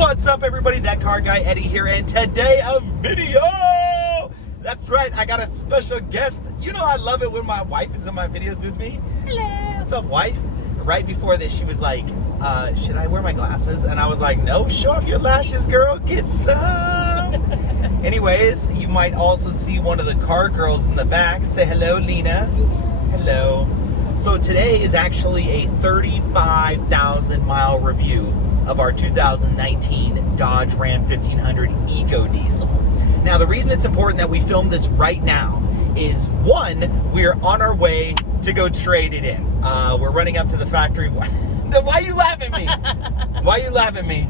What's up, everybody? That car guy Eddie here, and today a video. That's right, I got a special guest. You know I love it when my wife is in my videos with me. Hello. What's up, wife? Right before this, she was like, should I wear my glasses? And I was like, no, show off your lashes, girl. Get some. Anyways, you might also see one of the car girls in the back. Say hello, Lena. Hello. So today is actually a 35,000 mile review of our 2019 Dodge Ram 1500 EcoDiesel. Now, the reason it's important that we film this right now is, one, we're on our way to go trade it in. We're running up to the factory. Why are you laughing at me? Why are you laughing at me?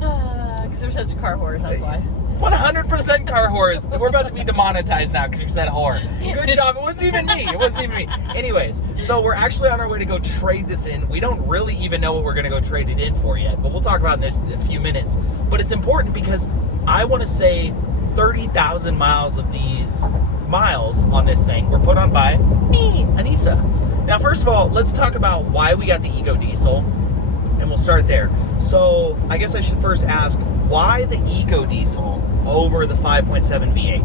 Because we're such car whores, that's why. 100% car whores. We're about to be demonetized now because you said whore. Good job. It wasn't even me. It wasn't even me. Anyways, so we're actually on our way to go trade this in. We don't really even know what we're going to go trade it in for yet, but we'll talk about this in a few minutes. But it's important because I want to say 30,000 miles of these miles on this thing were put on by me, Anissa. Now, first of all, let's talk about why we got the EcoDiesel, and we'll start there. So I guess I should first ask, why the EcoDiesel over the 5.7 V8?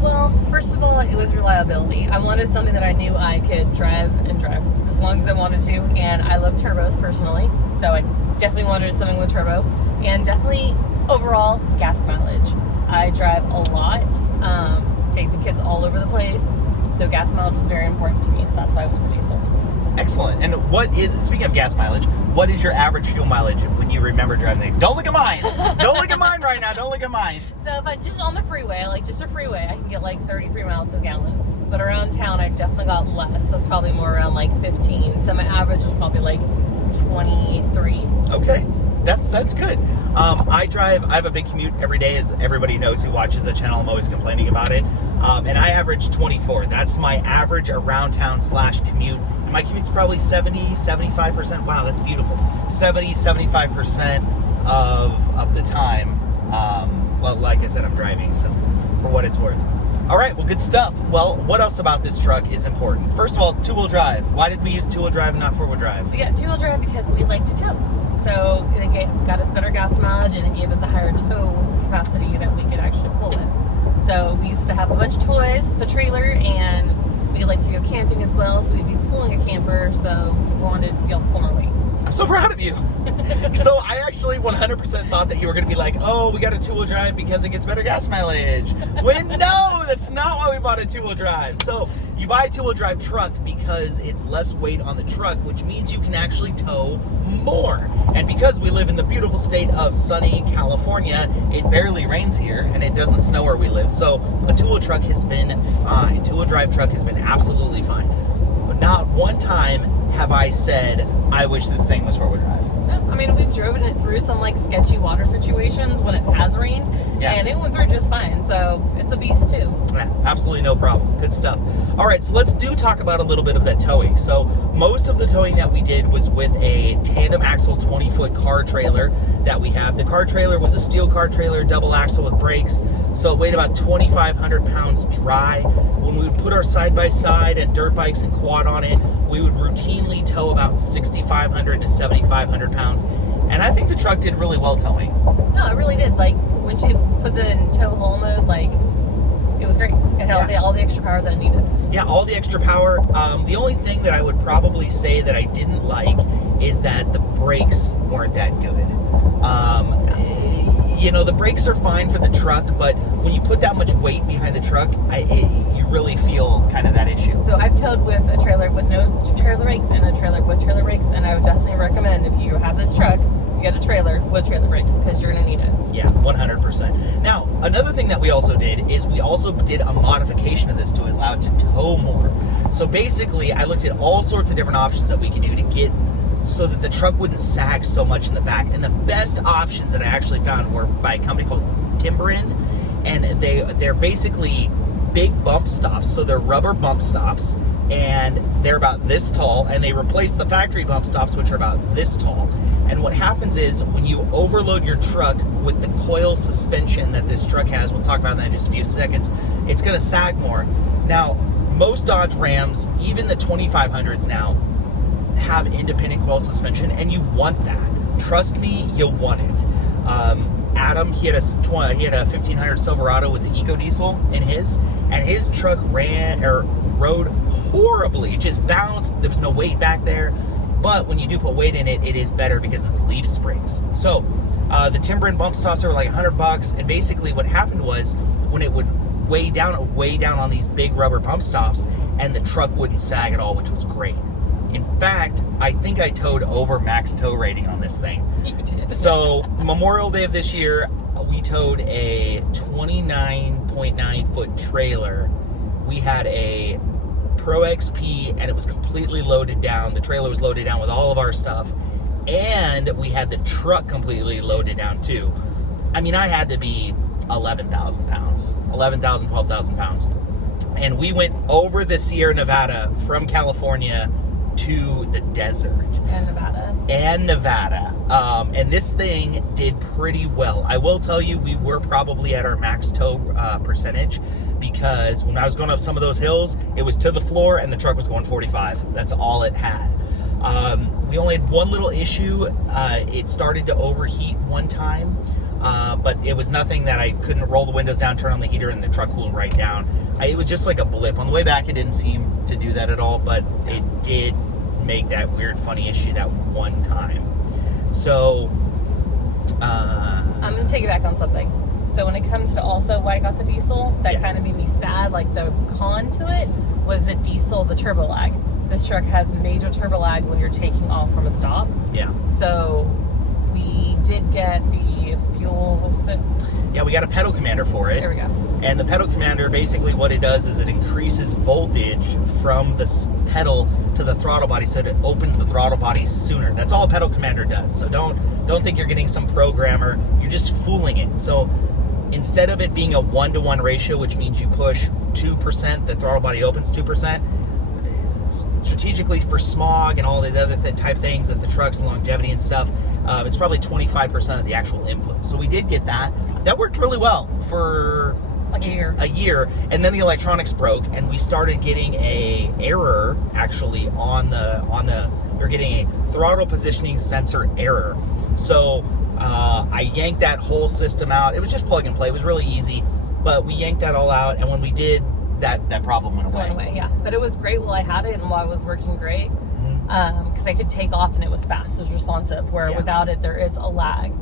Well, first of all, it was reliability. I wanted something that I knew I could drive as long as I wanted to, and I love turbos personally, so I definitely wanted something with turbo, and definitely overall gas mileage. I drive a lot, take the kids all over the place, so gas mileage was very important to me, so that's why I went for diesel. Excellent. And what is, speaking of gas mileage, what is your average fuel mileage when you remember driving the, don't look at mine. Don't look at mine right now. Don't look at mine. So if I'm just on the freeway, like just a freeway, I can get like 33 miles to the gallon. But around town, I definitely got less. So it's probably more around like 15. So my average is probably like 23. Okay. That's good. I have a big commute every day, as everybody knows who watches the channel. I'm always complaining about it. And I average 24. That's my average around town / commute. And my commute's probably 70-75%. Wow, that's beautiful. 70-75% of the time. Well, like I said, I'm driving, so for what it's worth. All right, well, good stuff. Well, what else about this truck is important? First of all, it's two-wheel drive. Why did we use two-wheel drive and not four-wheel drive? We got two-wheel drive because we like to tow. So it got us better gas mileage, and it gave us a higher tow capacity that we could actually pull it. So we used to have a bunch of toys with the trailer, and we like to go camping as well, so we'd be pulling a camper, so we wanted to be able to pull more weight. I'm so proud of you. So I actually 100% thought that you were going to be like, oh, we got a two-wheel drive because it gets better gas mileage. When no, that's not why we bought a two-wheel drive. So you buy a two-wheel drive truck because it's less weight on the truck, which means you can actually tow more. And because we live in the beautiful state of sunny California, it barely rains here and it doesn't snow where we live. So a two-wheel truck has been fine. Two-wheel drive truck has been absolutely fine. But not one time have I said, I wish this thing was four-wheel drive. No, I mean, we've driven it through some like sketchy water situations when it has rained, and it went through just fine, so it's a beast too. Yeah, absolutely no problem. Good stuff. All right, so let's talk about a little bit of that towing. So most of the towing that we did was with a tandem axle 20-foot car trailer that we have. The car trailer was a steel car trailer, double axle with brakes, so it weighed about 2,500 pounds dry. When we would put our side-by-side and dirt bikes and quad on it, we would routinely tow about 6,500 to 7,500 pounds. And I think the truck did really well towing. No, it really did. Like, when she put it in tow haul mode, like, it was great. It had all the extra power that it needed. Yeah, all the extra power. The only thing that I would probably say that I didn't like is that the brakes weren't that good. You know, the brakes are fine for the truck, but when you put that much weight behind the truck, you really feel kind of that issue. So I've towed with a trailer with no trailer brakes and a trailer with trailer brakes, and I would definitely recommend, if you have this truck, you get a trailer with trailer brakes, because you're going to need it. Yeah, 100%. Now, another thing that we also did is we also did a modification of this to allow it to tow more. So basically, I looked at all sorts of different options that we could do to get so that the truck wouldn't sag so much in the back. And the best options that I actually found were by a company called Timberin, and they're basically big bump stops. So they're rubber bump stops, and they're about this tall, and they replace the factory bump stops, which are about this tall. And what happens is, when you overload your truck with the coil suspension that this truck has, we'll talk about that in just a few seconds, it's gonna sag more. Now, most Dodge Rams, even the 2500s now, have independent coil suspension, and you want that. trust me, you'll want it. Adam, he had a 1500 Silverado with the EcoDiesel in his, and his truck rode horribly. It just bounced. There was no weight back there. But when you do put weight in it, it is better because it's leaf springs. So the timber and bump stops are like $100, and basically what happened was when it would weigh down on these big rubber bump stops, and the truck wouldn't sag at all, which was great. In fact, I think I towed over max tow rating on this thing. You did. So Memorial Day of this year, we towed a 29.9 foot trailer. We had a Pro XP, and it was completely loaded down. The trailer was loaded down with all of our stuff, and we had the truck completely loaded down too. I mean, I had to be 11,000 pounds, 11,000, 12,000 pounds. And we went over the Sierra Nevada from California to the desert. And Nevada. And this thing did pretty well. I will tell you, we were probably at our max tow percentage, because when I was going up some of those hills, it was to the floor and the truck was going 45. That's all it had. We only had one little issue. It started to overheat one time, but it was nothing that I couldn't roll the windows down, turn on the heater, and the truck cooled right down. It was just like a blip. On the way back, it didn't seem to do that at all, but it did make that weird, funny issue that one time. So, I'm going to take it back on something. So when it comes to also why I got the diesel, that kind of made me sad. Like, the con to it was the diesel, the turbo lag. This truck has major turbo lag when you're taking off from a stop. Yeah. So we did get the fuel, what was it? Yeah, we got a pedal commander for it. There we go. And the pedal commander, basically what it does is it increases voltage from the pedal to the throttle body, so that it opens the throttle body sooner. That's all a pedal commander does. So don't think you're getting some programmer. You're just fooling it. So instead of it being a 1-to-1 ratio, which means you push 2%, the throttle body opens 2%, strategically for smog and all the other type things that the truck's longevity and stuff, it's probably 25% of the actual input. So we did get that. That worked really well for like a year. And then the electronics broke, and we started getting a error actually we're getting a throttle positioning sensor error. So I yanked that whole system out. It was just plug and play. It was really easy, but we yanked that all out, and when we did, that problem went away. Yeah. But it was great while I had it and while it was working great, because I could take off and it was fast, it was responsive, where without it, there is a lag.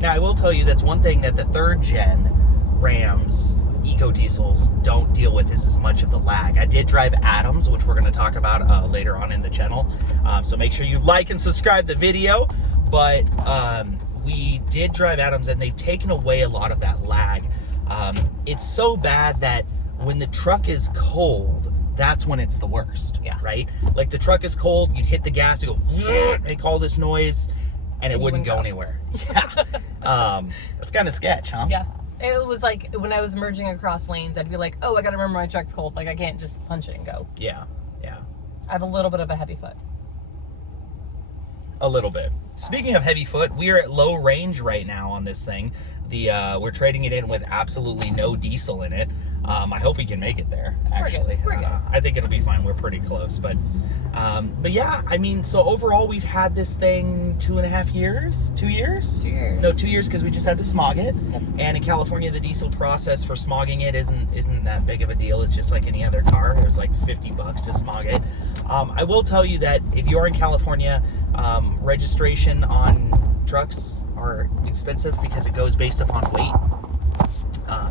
Now, I will tell you, that's one thing that the 3rd gen Rams EcoDiesels don't deal with, is as much of the lag. I did drive Adams, which we're going to talk about later on in the channel, so make sure you like and subscribe the video. But we did drive Adams, and they've taken away a lot of that lag. It's so bad that when the truck is cold, that's when it's the worst, right? Like, the truck is cold, you'd hit the gas, you go, make all this noise, and it wouldn't go anywhere. That's kind of sketch, huh? Yeah. It was like when I was merging across lanes, I'd be like, oh, I got to remember my truck's cold. Like, I can't just punch it and go. Yeah. I have a little bit of a heavy foot. A little bit. Speaking of heavy foot, we are at low range right now on this thing. We're trading it in with absolutely no diesel in it. I hope we can make it there, actually. We're good. I think it'll be fine. We're pretty close. But yeah, I mean, so overall, we've had this thing 2.5 years? 2 years? 2 years. No, 2 years, because we just had to smog it. Yep. And in California, the diesel process for smogging it isn't that big of a deal. It's just like any other car. It was like $50 to smog it. I will tell you that if you're in California, registration on trucks are expensive because it goes based upon weight.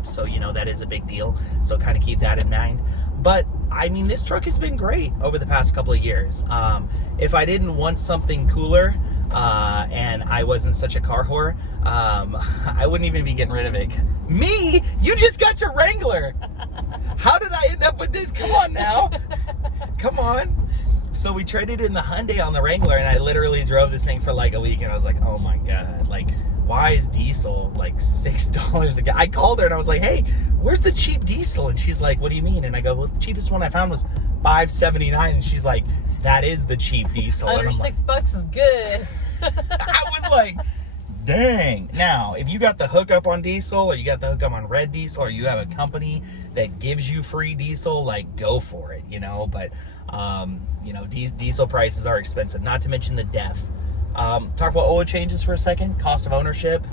So, you know, that is a big deal. So kind of keep that in mind. But, I mean, this truck has been great over the past couple of years. If I didn't want something cooler and I wasn't such a car whore, I wouldn't even be getting rid of it. Me? You just got your Wrangler. How did I end up with this? Come on now. Come on. So we traded in the Hyundai on the Wrangler, and I literally drove this thing for like a week, and I was like, oh my God, like, why is diesel like $6 a gallon? I called her and I was like, hey, where's the cheap diesel? And she's like, what do you mean? And I go, well, the cheapest one I found was $5.79. And she's like, that is the cheap diesel. Under $6 like, is good. I was like, dang. Now, if you got the hookup on diesel, or you got the hookup on red diesel, or you have a company that gives you free diesel, like, go for it, you know. But, you know, diesel prices are expensive, not to mention the DEF. Talk about oil changes for a second. Cost of ownership.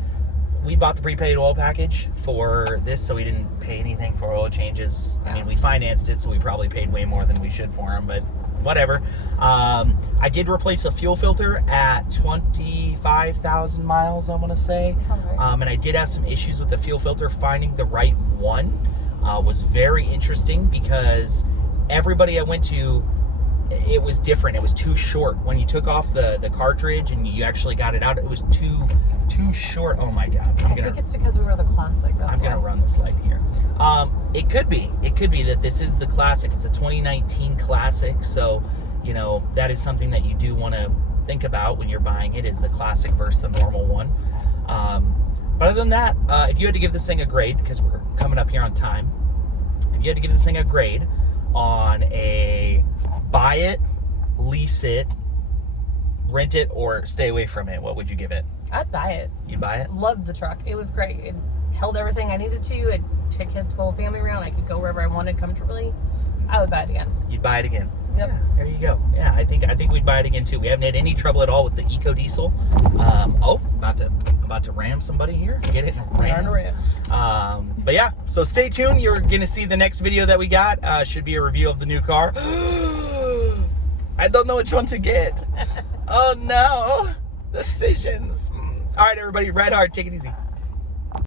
We bought the prepaid oil package for this, so we didn't pay anything for oil changes. I mean, we financed it, so we probably paid way more than we should for them, but whatever. I did replace a fuel filter at 25,000 miles, I want to say. And I did have some issues with the fuel filter. Finding the right one was very interesting because everybody I went to, it was different. It was too short. When you took off the cartridge and you actually got it out, it was too short. Oh my God. I think it's because we were the Classic. I'm going to run this light here. It could be that this is the Classic. It's a 2019 Classic. So, you know, that is something that you do want to think about when you're buying it, is the Classic versus the normal one. But other than that, if you had to give this thing a grade, because we're coming up here on time, if you had to give this thing a grade on a buy it, lease it, rent it, or stay away from it, what would you give it? I'd buy it. You'd buy it? Loved the truck. It was great. It held everything I needed to. It took the whole family around. I could go wherever I wanted comfortably. I would buy it again. You'd buy it again? Yep. Yeah, there you go. Yeah, I think we'd buy it again too. We haven't had any trouble at all with the EcoDiesel. About to ram somebody here. Get it? Ram. But yeah, so stay tuned. You're gonna see the next video that we got. Should be a review of the new car. I don't know which one to get. Oh no, decisions. All right, everybody, ride hard. Take it easy.